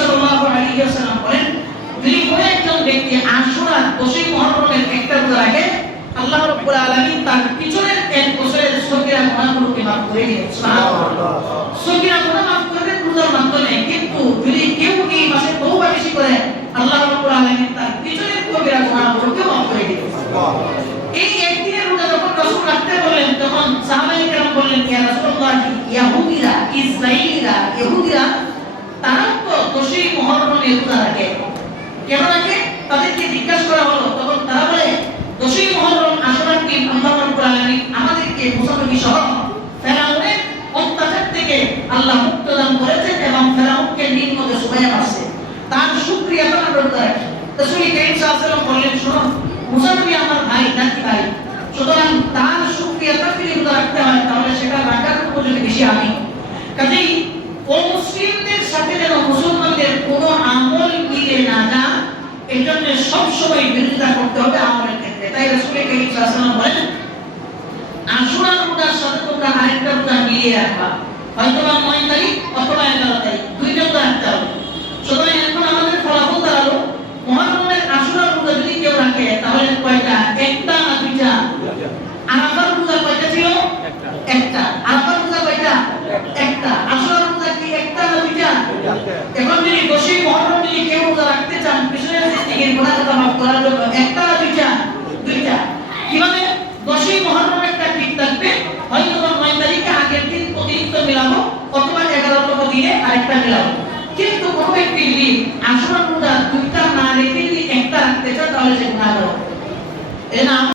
সাল্লাল্লাহু আলাইহি ওয়াসাল্লাম বলেন যদি কোনো একজন ব্যক্তি আশুরা দশই মুহররমের একটা রোজা রাখে আল্লাহ রাব্বুল আলামিন তার পিছনের এক বছরের সগীরা গুনাহগুলোকে মাফ করে দিবেন সুবহানাল্লাহ। সগীরা গুনাহ মাফ করবেন রোজার মাধ্যমে কিন্তু যদি কেউ এই মাসে তওবা বেশি করে আল্লাহ রাব্বুল আলামিন তার পিছনের কবিরা গুনাহগুলোকে মাফ করে দিবেন এই একদিনের রোজা যখন রাসূল রাখতে বললেন তখন সাহাবায়ে কেরাম বললেন ইয়া রাসূলুল্লাহ ইয়াহুদিরা ইসরাঈলিরা ইহুদিরা তারা তো দশই মুহররমে রোজা রাখে কেন রাখে তাদেরকে জিজ্ঞাসা করা হলো। তখন তারা বলে দশই মুহররম আশুরার দিন আল্লাহ রাব্বুল আলামিন আমাদেরকে মুসাফির সহ ফেরাউনের অত্যাচার থেকে আল্লাহ মুক্ত দান করেছেন এবং ফেরাউনকে নির্মতে সুবাইয়া মারছে। তার শুকরিয়া তারা রোজা রাখে রাসূল কারীম সাল্লাল্লাহু বললেন, শুনো মুসা আমার ভাই, নাকি ভাই? সুতরাং তার শুকরিয়া তাকে রোজা রাখতে হয়, তাহলে সেটা রাখার উপযোগী বেশি আমি। কাজেই অমুসলিমদের সাথে যেন মুসলমানদের কোনো আমল মিলে না যা এই জন্য সবসময় বিরোধিতা করতে হবে আমলের ক্ষেত্রে। তাই রসুলের করিম সাল্লাল্লাহু বলেন। আশুরার রোজার সাথে তোমরা আরেকটা রোজা মিলিয়ে রাখবা। হয়তো বা নয় তারিখ অথবা এগারো তারিখ, দুইটা রাখতে হবে। সুতরাং এখন আমাদের ফলাফল দাঁড়াল। যদি কেউ রাখে, তাহলে কয়টা? একটা না দুইটা? আর রোজা কয়টা ছিল একটা আরাফার রোজা কয়টা একটা আশুরার রোজা কি একটা না দুইটা এখন যদি দশই মহরম যদি কেউ রোজা রাখতে চান পিছনের জিন্দিগির গুনাহ মাফ করার জন্য একটা দুইটা দুইটা কীভাবে দশই মহরম একটা ঠিক থাকবে হয়তো নয় তারিখে আগের দিন অতিরিক্ত মিলাবো অথবা এগারোতম দিনে আরেকটা মেলাবো কিন্তু কোনো ব্যক্তি যদি আসমান রোজা দুইটা না রেখে যদি একটা রাখতে চায় তাহলে সে হবে এই না